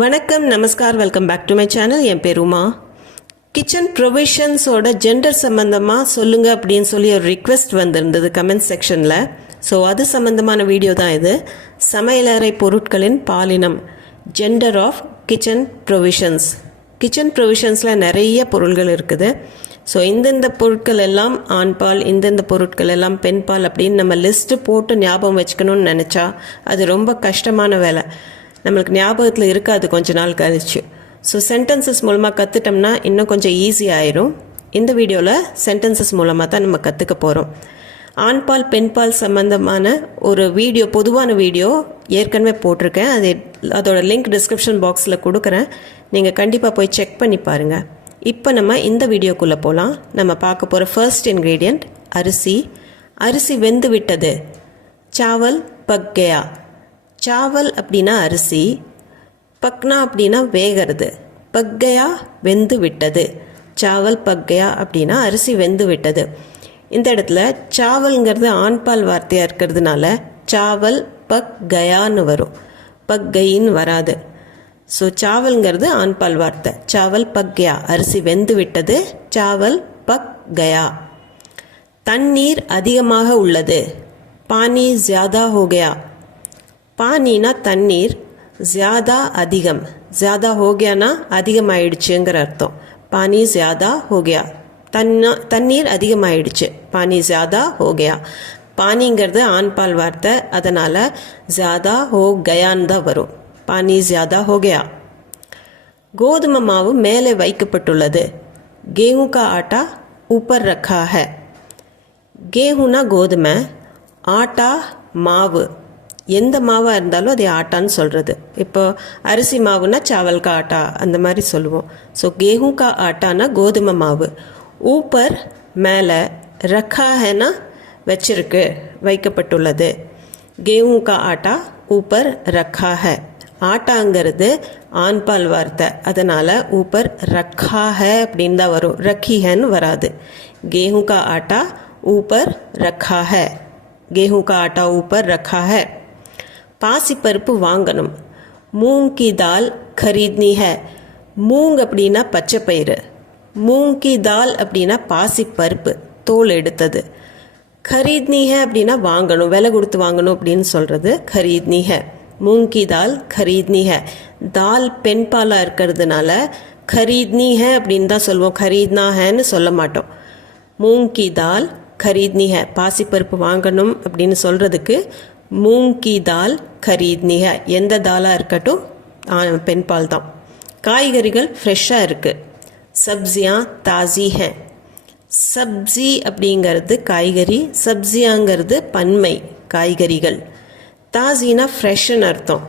வணக்கம், நமஸ்கார், welcome back to my channel. என் பேர் உமா. கிச்சன் ப்ரொவிஷன்ஸோட ஜெண்டர் சம்மந்தமாக சொல்லுங்கள் அப்படின்னு சொல்லி ஒரு ரிக்வெஸ்ட் வந்திருந்தது கமெண்ட் செக்ஷனில். ஸோ அது சம்மந்தமான வீடியோ தான் இது. சமையலறை பொருட்களின் பாலினம், gender of kitchen provisions. Kitchen ப்ரொவிஷன்ஸில் நிறைய பொருள்கள் இருக்குது. ஸோ இந்தந்த பொருட்கள் எல்லாம் ஆண்பால், இந்தந்த பொருட்கள் எல்லாம் பெண்பால் அப்படின்னு நம்ம லிஸ்ட்டு போட்டு ஞாபகம் வச்சுக்கணும்னு நினச்சா அது ரொம்ப கஷ்டமான வேலை. நம்மளுக்கு ஞாபகத்தில் இருக்காது கொஞ்ச நாள் கழிச்சு. ஸோ சென்டென்சஸ் மூலமாக கற்றுட்டோம்னா இன்னும் கொஞ்சம் ஈஸி ஆயிரும். இந்த வீடியோவில் சென்டென்சஸ் மூலமாக தான் நம்ம கற்றுக்க போகிறோம். ஆண்பால் பெண்பால் சம்மந்தமான ஒரு வீடியோ, பொதுவான வீடியோ ஏற்கனவே போட்டிருக்கேன். அதோட லிங்க் டிஸ்கிரிப்ஷன் பாக்ஸில் கொடுக்குறேன். நீங்கள் கண்டிப்பாக போய் செக் பண்ணி பாருங்கள். இப்போ நம்ம இந்த வீடியோக்குள்ளே போகலாம். நம்ம பார்க்க போகிற ஃபர்ஸ்ட் இன்க்ரீடியண்ட் அரிசி. அரிசி வெந்து விட்டது. சாவல் பக் கயா. சாவல் அப்படின்னா அரிசி, பக்னா அப்படின்னா வேகிறது, பக்கயா வெந்து விட்டது. சாவல் பக்கயா அப்படின்னா அரிசி வெந்து விட்டது. இந்த இடத்துல சாவல்ங்கிறது ஆண்பால் வார்த்தையாக இருக்கிறதுனால சாவல் பக் கயான்னு வரும், பக்கைன்னு வராது. ஸோ சாவல்ங்கிறது ஆண்பால் வார்த்தை. சாவல் பக்கயா அரிசி வெந்து விட்டது, சாவல் பக் கயா. தண்ணீர் அதிகமாக உள்ளது. பானி ஜியாதா ஹோ கயா. பானினா தண்ணீர், ஜியாதா அதிகம், ஜியாதா ஹோகியானா அதிகமாயிடுச்சுங்கிற அர்த்தம். பானி ஜியாதா ஹோகியா, தண்ணீர் அதிகமாயிடுச்சு, பானி ஜியாதா ஹோகியா. பானிங்கிறது ஆண்பால் வார்த்தை, அதனால் ஜியாதா ஹோ கயான்னு தான் வரும். பானி ஜியாதா ஹோகியா. கோதுமை மாவு மேலே வைக்கப்பட்டுள்ளது. गेहूं का आटा ऊपर रखा है. गेहूंனா கோதுமை, ஆட்டா மாவு. எந்த மாவாக இருந்தாலும் அது ஆட்டான்னு சொல்கிறது. இப்போ அரிசி மாவுனா சாவல் கா ஆட்டா அந்த மாதிரி சொல்லுவோம். ஸோ கேஹூ கா ஆட்டானா கோதுமை மாவு. ஊப்பர் மேலே, ரக்கா ஹேனா வச்சிருக்கு, வைக்கப்பட்டுள்ளது. கேஹூ கா ஆட்டா ஊப்பர் ரக்கா ஹே. ஆட்டாங்கிறது ஆண்பால் வார்த்தை, அதனால் ஊப்பர் ரக்கா ஹே அப்படின்னு தான் வரும், ரக்கி ஹேன்னு வராது. கேஹூ கா ஆட்டா ஊப்பர் ரக்கா ஹே. गेहूं का आटा ऊपर रखा है. பாசிப்பருப்பு வாங்கணும். மூங் கி தால் खरीदनी है. மூங் அப்படின்னா பச்சைப்பயிறு, மூங் கி தால் அப்படின்னா பாசிப்பருப்பு, தோல் எடுத்தது. खरीदनी है அப்படின்னா வாங்கணும், விலை கொடுத்து வாங்கணும் அப்படின்னு சொல்கிறது खरीदनी है. மூங் கி தால் खरीदनी है. தால் பெண்பாலாக இருக்கிறதுனால खरीदनी है அப்படின்னு தான் சொல்லுவோம், खरीदना हैன்னு சொல்ல மாட்டோம். மூங் கி தால் खरीदनी है, பாசிப்பருப்பு வாங்கணும் அப்படின்னு சொல்கிறதுக்கு மூங் கி தால் खरीदनी है. எந்த தாலாக இருக்கட்டும் பெண்பால் தான். காய்கறிகள் ஃப்ரெஷ்ஷாக இருக்குது. சப்ஜியா தாஜி ஹே. சப்ஜி அப்படிங்கிறது காய்கறி, சப்ஜியாங்கிறது பன்மை, காய்கறிகள். தாஜினா ஃப்ரெஷ்ஷுன்னு அர்த்தம்.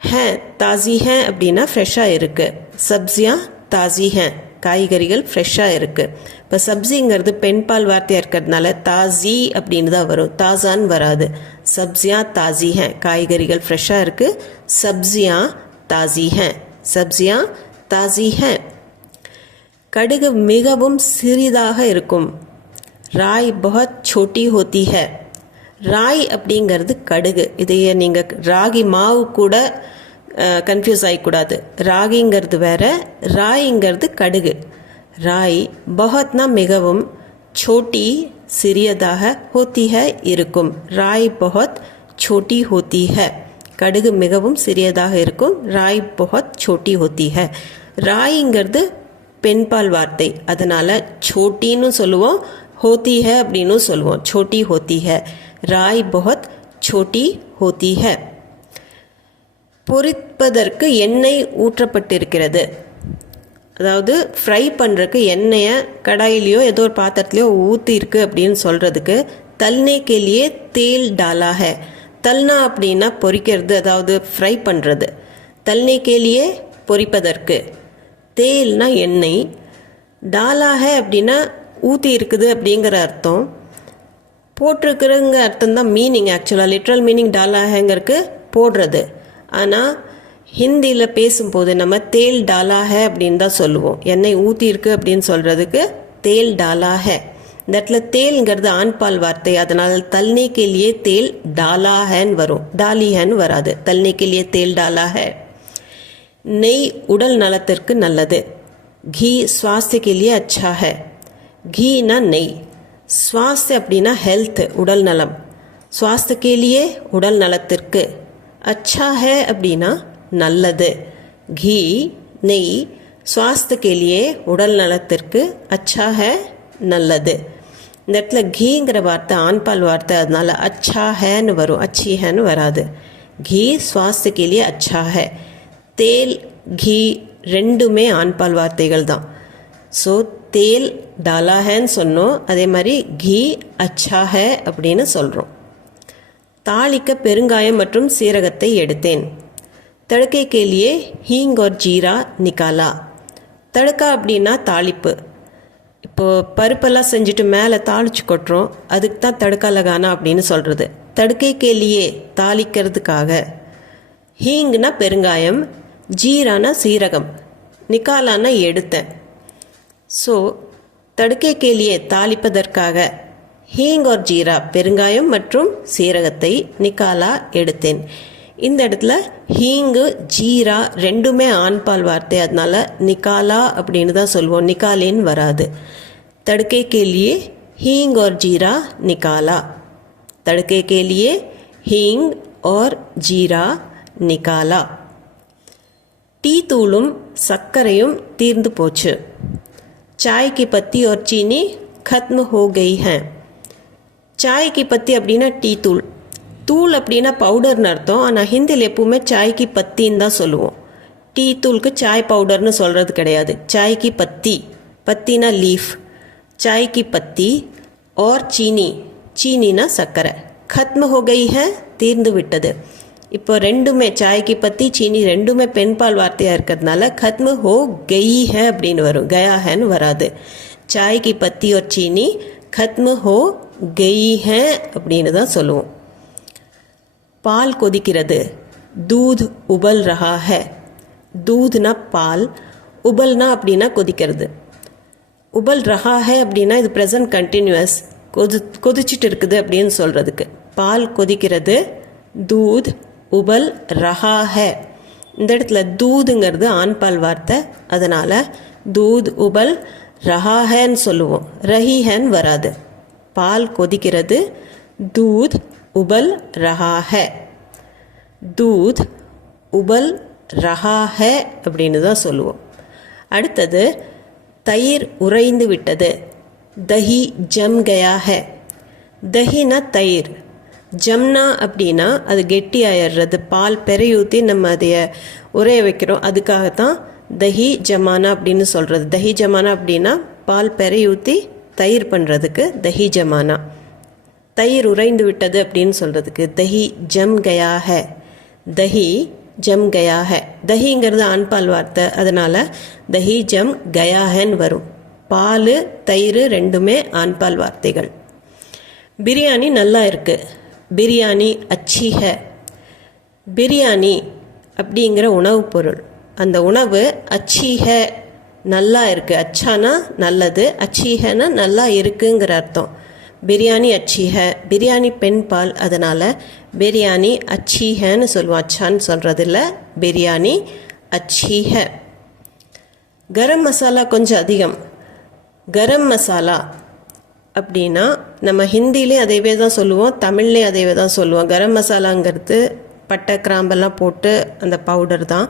ஹே தாஜி ஹே அப்படின்னா ஃப்ரெஷ்ஷாக இருக்குது. சப்ஜியா தாஜி ஹே, காய்கறிகள் ஃப்ரெஷ்ஷாக இருக்குது. இப்போ சப்ஜிங்கிறது பெண்பால் வார்த்தையாக இருக்கிறதுனால தாஜி அப்படின்னு தான் வரும், தாஜான்னு வராது. சப்ஜியா தாஜி ஹே, காய்கறிகள் ஃப்ரெஷ்ஷாக இருக்குது. சப்ஜியா தாஜி ஹே, சப்ஜியா தாஜி ஹே. கடுகு மிகவும் சிறிதாக இருக்கும். ராய் பஹத் சோட்டி ஹோத்தி ஹே. ராய் அப்படிங்கிறது கடுகு. இதையே நீங்கள் ராகி மாவு கூட கன்ஃபியூஸ் ஆகிக்கூடாது. ராகிங்கிறது வேற, ராய்ங்கிறது கடுகு. ராய் பஹத்னா மிகவும், சோட்டி சிறியதாக, ஹோத்தி ஹே இருக்கும். ராய் பஹத் சோட்டி ஹோத்தி ஹே. கடுகு மிகவும் சிறியதாக இருக்கும். ராய் பஹத் சோட்டி ஹோத்தி ஹே. ராய்ங்கிறது பெண்பால் வார்த்தை, அதனால் சோட்டின்னு சொல்லுவோம், ஹோத்தி ஹே அப்படின்னு சொல்லுவோம். சோட்டி ஹோத்தி ஹே. ராய் பஹத் சோட்டி ஹோத்தி ஹே. பொரிப்பதற்கு எண்ணெய் ஊற்றப்பட்டிருக்கிறது. அதாவது ஃப்ரை பண்ணுறதுக்கு எண்ணெயை கடாயிலையோ ஏதோ ஒரு பாத்திரத்துலையோ ஊற்றிருக்கு அப்படின்னு சொல்கிறதுக்கு தல்னே கேலியே தேல் டாலா ஹே. தல்னா அப்படின்னா பொரிக்கிறது, அதாவது ஃப்ரை பண்ணுறது. தல்னே கேலியே பொரிப்பதற்கு, தேல்னா எண்ணெய், டாலா ஹே அப்படின்னா ஊற்றி இருக்குது அப்படிங்கிற அர்த்தம். போட்டிருக்குறங்க அர்த்தம் தான் மீனிங். ஆக்சுவலாக லிட்ரல் மீனிங் டாலா ஹேங்கிறதுக்கு போடுறது. ஆனால் ஹிந்தியில் பேசும்போது நம்ம தேல் டாலா ஹே அப்படின்னு தான் சொல்லுவோம். எண்ணெய் ஊற்றிருக்கு அப்படின்னு சொல்கிறதுக்கு தேல் டாலா ஹே. இந்த இடத்துல தேல்ங்கிறது ஆண்பால் வார்த்தை, அதனால் தல்னே கேலியே தேல் டாலா ஹேன்னு வரும், டாலி ஹேன்னு வராது. தல்னே கேலியே தேல் டாலா ஹே. நெய் உடல் நலத்திற்கு நல்லது. घी स्वास्थ्य के लिए अच्छा है. घीனா நெய், स्वास्थ्य அப்படின்னா ஹெல்த் உடல் நலம், स्वास्थ्य के लिए உடல் நலத்திற்கு, अच्छा है அப்படின்னா நல்லது. घी நெய், स्वास्थ्य के लिए உடல் நலத்திற்கு, अच्छा है நல்லது. இந்த இடத்துல घीங்கிற வார்த்தை ஆண்பால் வார்த்தை, அதனால अच्छा हैன்னு வரும், अच्छी हैன்னு வராது. घी स्वास्थ्य के लिए अच्छा है. தேல் घी ரெண்டுமே ஆண்பால் வார்த்தைகள் தான். ஸோ தேல் டாலா ஹேன்னு சொன்னோம், அதே மாதிரி घी अच्छा है அப்படின்னு சொல்கிறோம். தாளிக்க பெருங்காயம் மற்றும் சீரகத்தை எடுத்தேன். तड़के के लिए हींग और जीरा निकाला. தடுக்கா அப்படின்னா தாளிப்பு. இப்போது பருப்பெல்லாம் செஞ்சுட்டு மேலே தாளிச்சு கொட்டுறோம், அதுக்கு தான் தடுக்கா லகானா அப்படின்னு சொல்கிறது. தடுக்கை கேலியே தாளிக்கிறதுக்காக. ஹீங்னா பெருங்காயம், ஜீரானா சீரகம், நிக்காலானா எடுத்தேன். ஸோ தடுக்கை கேலியே தாளிப்பதற்காக ஹீங் और ஜீரா பெருங்காயம் மற்றும் சீரகத்தை, நிக்காலா எடுத்தேன். இந்த இடத்துல ஹீங்கு ஜீரா ரெண்டுமே ஆண்பால் வார்த்தை, அதனால நிக்காலா அப்படின்னு தான் சொல்லுவோம், நிக்காலேன்னு வராது. तड़के के लिए हींग और जीरा निकाला. तड़के के लिए हींग और जीरा निकाला. டீ தூளும் சர்க்கரையும் தீர்ந்து போச்சு. चाय की पत्ती और चीनी खत्म हो गई हैं. चाय की पत्ती அப்படின்னா டீ தூள், தூள் அப்படின்னா பவுடர்னு அர்த்தம். ஆனால் ஹிந்தியில் எப்பவுமே சாய் கி பத்தின்னு தான் சொல்லுவோம். டீ தூளுக்கு சாய் பவுடர்னு சொல்கிறது கிடையாது. சாய் கி பத்தி, பத்தினா லீஃப், चाय की पत्ती और चीनी, चीनीना சர்க்கரை. खत्म हो गई है தீர்ந்து விட்டது. இப்போ ரெண்டுமே சாய் கி பத்தி சீனி ரெண்டுமே பெண்பால் வார்த்தையாக இருக்கிறதுனால खत्म हो गई है அப்படின்னு வரும், गया हैன்னு வராது. चाय की पत्ती और चीनी खत्म हो गई है அப்படின்னு தான் சொல்லுவோம். பால் கொதிக்கிறது. दूध उबल रहा है. दूधனா பால், உபல்னா அப்படின்னா கொதிக்கிறது. உபல் ரஹா ஹே அப்படின்னா இது ப்ரெசன்ட் கண்டினியூஸ், கொதிச்சுட்டு இருக்குது அப்படின்னு சொல்கிறதுக்கு. பால் கொதிக்கிறது. தூத் உபல் ரஹா ஹே. இந்த இடத்துல தூதுங்கிறது ஆண்பால் வார்த்தை, அதனால் தூத் உபல் ரஹா ஹேன்னு சொல்லுவோம், ரஹி ஹேன்னு வராது. பால் கொதிக்கிறது. தூத் உபல் ரஹா ஹே. தூத் உபல் ரஹா ஹே அப்படின்னு தான் சொல்லுவோம். அடுத்தது தயிர் உறைந்து விட்டது. தஹி ஜம் கயா ஹே. தஹினா தயிர், ஜம்னா அப்படின்னா அது கெட்டி ஆயிடுறது, பால் பெரையூற்றி நம்ம அதைய உரைய வைக்கிறோம், அதுக்காகத்தான் தஹி ஜமானா அப்படின்னு சொல்கிறது. தஹி ஜமானா அப்படின்னா பால் பெரையூற்றி தயிர் பண்ணுறதுக்கு தஹி ஜமானா. தயிர் உறைந்து விட்டது அப்படின்னு சொல்கிறதுக்கு தஹி ஜம் கயா ஹே. தஹி ஜம் கயா ஹே. தஹிங்கிறது ஆண்பால் வார்த்தை, அதனால் தஹி ஜம் கயா ஹேன்னு வரும். பால் தயிர் ரெண்டுமே ஆண்பால் வார்த்தைகள். பிரியாணி நல்லா இருக்குது. பிரியாணி அச்சி ஹே. பிரியாணி அப்படிங்கிற உணவு பொருள், அந்த உணவு அச்சி ஹே நல்லா இருக்குது. அச்சானா நல்லது, அச்சி ஹேனா நல்லா இருக்குங்கிற அர்த்தம். பிரியாணி அச்சி ஹே. பிரியாணி பெண் பால், அதனால் பிரியாணி அச்சி ஹேன்னு சொல்லுவோம், அச்சான்னு சொல்கிறதில்ல. பிரியாணி அச்சி ஹே. கரம் மசாலா கொஞ்சம் அதிகம். கரம் மசாலா அப்படின்னா நம்ம ஹிந்திலேயும் அதைவே தான் சொல்லுவோம், தமிழ்லேயும் அதைவே தான் சொல்லுவோம். கரம் மசாலாங்கிறது பட்டை கிராம்பெல்லாம் போட்டு அந்த பவுடர் தான்.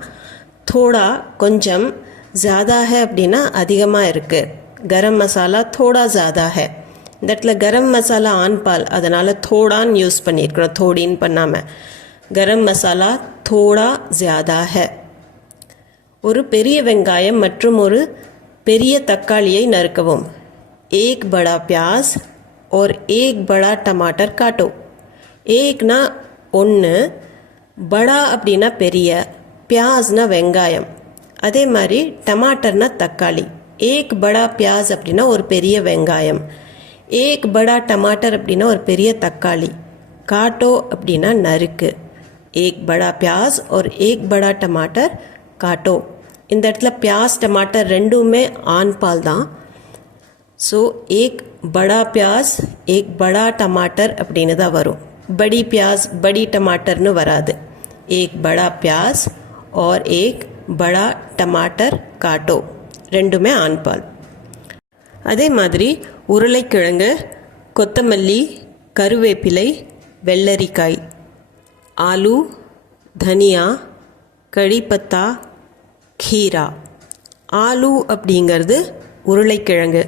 தோடா கொஞ்சம், ஜாதா ஹே அப்படின்னா அதிகமாக இருக்குது. கரம் மசாலா தோடா ஜாதா ஹே. இந்த இடத்துல கரம் மசாலா ஆண்பால், அதனால் தோடான்னு யூஸ் பண்ணியிருக்கிறோம், தோடின்னு பண்ணாமல். கரம் மசாலா தோடா ஜியாதா ஹே. ஒரு பெரிய வெங்காயம் மற்றும் ஒரு பெரிய தக்காளியை நறுக்கவும். एक बड़ा प्याज और एक बड़ा टमाटर काटो. एकना ஒன்று, படா அப்படின்னா பெரிய, பியாஸ்னா வெங்காயம், அதே மாதிரி டமாட்டர்னா தக்காளி. ஏக் படா பியாஸ் அப்படின்னா ஒரு பெரிய வெங்காயம், ஏக் படா டமாட்டர் அப்படின்னா ஒரு பெரிய தக்காளி, காட்டோ அப்படின்னா நறுக்கு. ஏக் படா பியாஸ் और एक बड़ा टमाटर काटो. இந்த இடத்துல பியாஸ் டமாட்டர் ரெண்டுமே ஆண் பால் தான். ஸோ ஏக் படா பியாஸ் ஏக் படா டமாட்டர் அப்படின்னு தான் வரும். படி பியாஸ் படி டமாட்டர்னு வராது. ஏக் படா பியாஸ் और एक बड़ा टमाटर काटो ரெண்டுமே ஆண்பால். அதே மாதிரி உருளைக்கிழங்கு, கொத்தமல்லி, கருவேப்பிலை, வெள்ளரிக்காய், ஆலு, தனியா, கடிப்பத்தா, கீரா. ஆலு அப்படிங்கிறது உருளைக்கிழங்கு,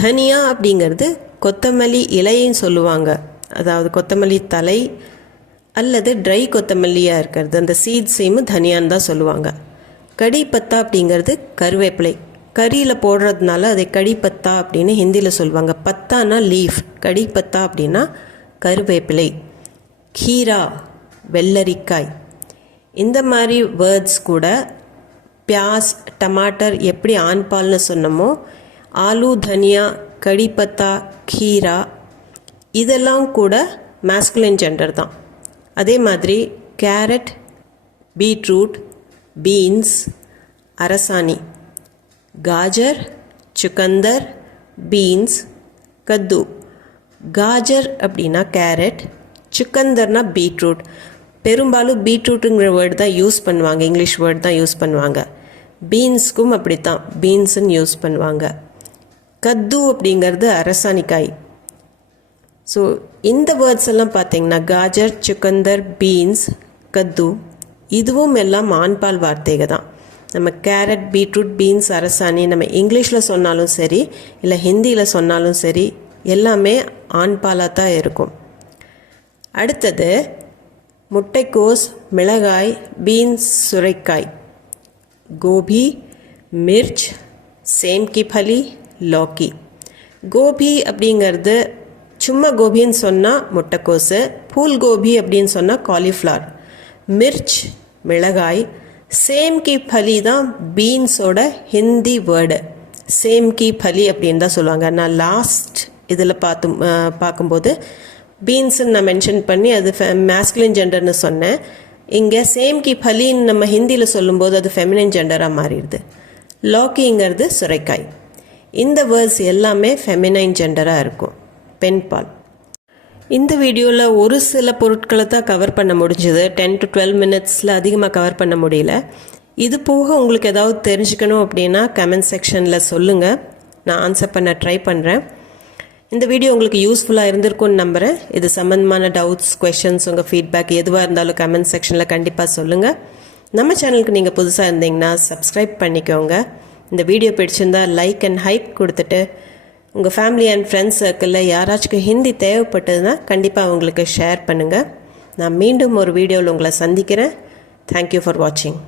தனியா அப்படிங்கிறது கொத்தமல்லி இலைன்னு சொல்லுவாங்க, அதாவது கொத்தமல்லி தலை அல்லது ட்ரை கொத்தமல்லியாக இருக்கிறது, அந்த சீட்ஸையும் தனியான்னு தான் சொல்லுவாங்க. கடிப்பத்தா அப்படிங்கிறது கருவேப்பிலை, கறியில் போடுறதுனால அதை கடிப்பத்தா அப்படின்னு ஹிந்தியில் சொல்லுவாங்க. பத்தானா லீஃப், கடிப்பத்தா அப்படின்னா கருவேப்பிலை. கீரா வெள்ளரிக்காய். இந்த மாதிரி வேர்ட்ஸ் கூட பியாஸ், டமாட்டர் எப்படி ஆண்பால்னு சொன்னமோ, ஆலு, தனியா, கடிப்பத்தா, கீரா இதெல்லாம் கூட மேஸ்குலின் ஜெண்டர் தான். அதே மாதிரி கேரட், பீட்ரூட், பீன்ஸ், அரசாணி, காஜர், சுக்கந்தர், பீன்ஸ், கத்து. காஜர் அப்படின்னா கேரட், சுக்கந்தர்னா பீட்ரூட். பெரும்பாலும் பீட்ரூட்டுங்கிற வேர்டு தான் யூஸ் பண்ணுவாங்க, இங்கிலீஷ் வேர்டு தான் யூஸ் பண்ணுவாங்க. பீன்ஸுக்கும் அப்படி தான் பீன்ஸுன்னு யூஸ் பண்ணுவாங்க. கத்து அப்படிங்கிறது அரசாணிக்காய். ஸோ இந்த வேர்ட்ஸ் எல்லாம் பார்த்தீங்கன்னா காஜர், சுக்கந்தர், பீன்ஸ், கத்து இதுவும் எல்லாம் ஆண்பால் வார்த்தைகள் தான். நம்ம கேரட், பீட்ரூட், பீன்ஸ், அரசாணி நம்ம இங்கிலீஷில் சொன்னாலும் சரி இல்லை ஹிந்தியில் சொன்னாலும் சரி எல்லாமே ஆண்பாலாக தான் இருக்கும். அடுத்தது முட்டைக்கோஸ், மிளகாய், பீன்ஸ், சுரைக்காய், கோபி, மிர்ச், சேம் கி பலி, லौकी. கோபி அப்படிங்கிறது சும்மா கோபின்னு சொன்னால் முட்டைக்கோஸு, பூல் கோபி அப்படின்னு சொன்னால் காலிஃப்ளவர். மிர்ச் மிளகாய், சேம் கி பலி தான் பீன்ஸோட ஹிந்தி வேர்டு. சேம் கி பலி அப்படின்னு தான் சொல்லுவாங்க. நான் லாஸ்ட் இதில் பார்க்கும்போது பீன்ஸுன்னு நான் மென்ஷன் பண்ணி அது மேஸ்குலின் ஜெண்டர்னு சொன்னேன். இங்கே சேம் கி பலின்னு நம்ம ஹிந்தியில் சொல்லும்போது அது ஃபெமினின் ஜெண்டராக மாறிடுது. லौकीங்கிறது சுரைக்காய். இந்த வேர்ட்ஸ் எல்லாமே ஃபெமினைன் ஜெண்டராக இருக்கும், பெண்பால். இந்த வீடியோவில் ஒரு சில பொருட்களை தான் கவர் பண்ண முடிஞ்சது. 10 to 12 மினிட்ஸில் அதிகமாக கவர் பண்ண முடியல. இது போக உங்களுக்கு ஏதாவது தெரிஞ்சுக்கணும் அப்படின்னா கமெண்ட் செக்ஷனில் சொல்லுங்கள், நான் ஆன்சர் பண்ண ட்ரை பண்ணுறேன். இந்த வீடியோ உங்களுக்கு யூஸ்ஃபுல்லாக இருந்திருக்கும்னு நம்புகிறேன். இது சம்மந்தமான டவுட்ஸ், கொஷின்ஸ், உங்கள் ஃபீட்பேக் எதுவாக இருந்தாலும் கமெண்ட் செக்ஷனில் கண்டிப்பாக சொல்லுங்கள். நம்ம சேனலுக்கு நீங்கள் புதுசாக இருந்தீங்கன்னா சப்ஸ்கிரைப் பண்ணிக்கோங்க. இந்த வீடியோ பிடிச்சிருந்தா லைக் அண்ட் ஹைப் கொடுத்துட்டு உங்கள் ஃபேமிலி அண்ட் ஃப்ரெண்ட்ஸ் சர்க்கிளில் யாராச்சும் ஹிந்தி தேவைப்பட்டதுன்னா கண்டிப்பாக அவங்களுக்கு ஷேர் பண்ணுங்கள். நான் மீண்டும் ஒரு வீடியோவில் உங்களை சந்திக்கிறேன். தேங்க்யூ ஃபார் வாட்சிங்.